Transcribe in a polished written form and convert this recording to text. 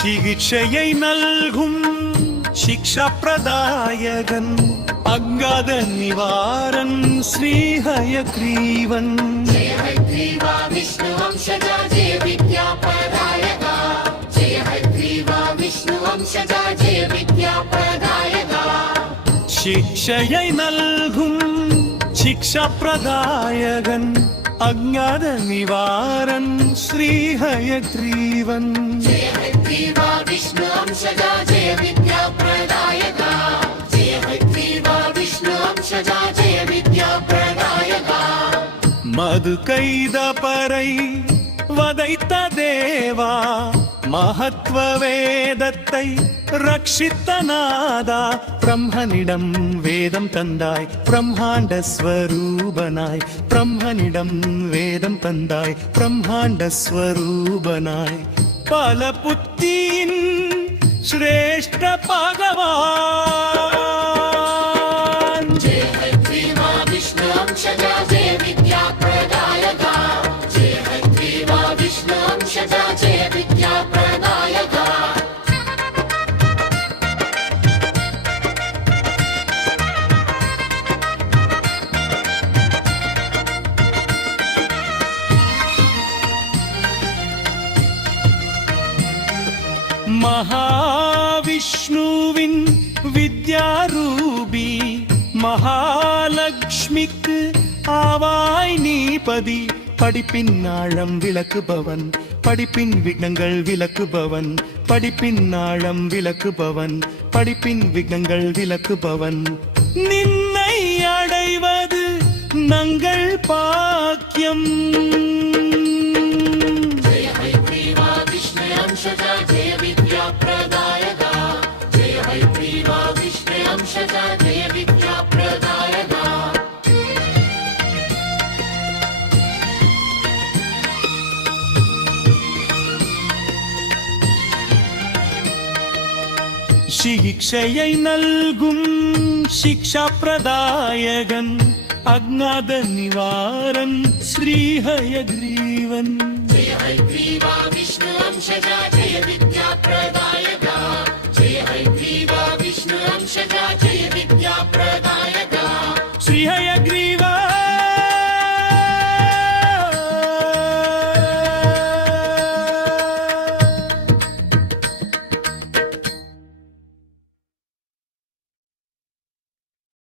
சிகிச்சையை நல்கும் சிக்ஷா பிரதாயகன் அங்காத நிவாரன் ஸ்ரீ ஹயக்ரீவன் जय हयग्रीवा विष्णु वंशजा जय विद्या प्रदायका जय हयग्रीवा विष्णु वंशजा जय विद्या प्रदायका சிக்ஷையை நல்கும் சிக்ஷா பிரதாயகன் அஞ்ஞாத நிவாரன் ஸ்ரீ ஹயக்ரீவன் जय हयग्रीवा विष्णु वंशजा जय विद्या प्रदायका जय हयग्रीवा विष्णु वंशजा जय विद्या प्रदायका மது கைத பறை வதைத்த தேவா மகத்வ வேதத்தை ரட்சித்த நாதா பிரம்மனிடம் வேதம் தந்தாய் பிரம்மாண்ட ஸ்வரூபனாய் பிரம்மனிடம் வேதம் தந்தாய் பிரம்மாண்ட ஸ்வரூபனாய் பல புத்தியின் சிரேஷ்ட பகவான் जय हयग्रीवा विष्णु वंशजा जय विद्या प्रदायका जय हयग्रीवा विष्णु वंशजा जय विद्या प्रदायका மகாவிஷ்ணுவின் வித்யாரூபி மகாலட்சுமிக்கு ஆவாய் நீபதி படிப்பின் ஆழம் விளக்குபவன் படிப்பின் விக்னங்கள் விளக்குபவன் படிப்பின் ஆழம் விளக்குபவன் படிப்பின் விக்னங்கள் விளக்குபவன் நின்னை அடைவது நங்கள் பாக்கியம் जय हयग्रीवा विष्णु वंशजा जय विद्या प्रदायका जय हयग्रीवा विष्णु वंशजा जय विद्या प्रदायका சிகிச்சையை நல்கும் சிக்ஷா பிரதாயகன் அக்ஞாத நிவாரன் ஸ்ரீ ஹயக்ரீவன் जय हयग्रीवा विष्णु वंशजा जय विद्या प्रदायका जय हयग्रीवा विष्णु वंशजा जय विद्या प्रदायका ஸ்ரீ ஹயக்ரீவன்